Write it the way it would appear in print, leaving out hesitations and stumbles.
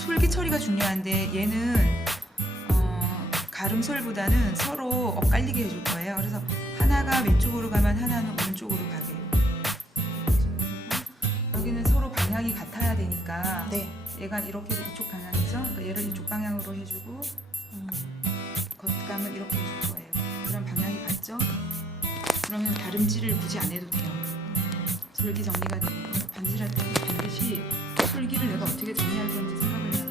솔기 처리가 중요한데 얘는 가름솔보다는 서로 엇갈리게 해줄 거예요. 그래서 하나가 왼쪽으로 가면 하나는 오른쪽으로 가게. 여기는 서로 방향이 같아야 되니까 네. 얘가 이렇게 이쪽 방향이죠. 그러니까 얘를 이쪽 방향으로 해주고 겉감을 이렇게 해줄 거예요. 그럼 방향이 같죠? 그러면 다름질을 굳이 안 해도 돼요. 솔기 정리가 되는 거예요. 반질할 때는 반드시 솔기를 내가 어떻게 정리할 건지 생각을 해야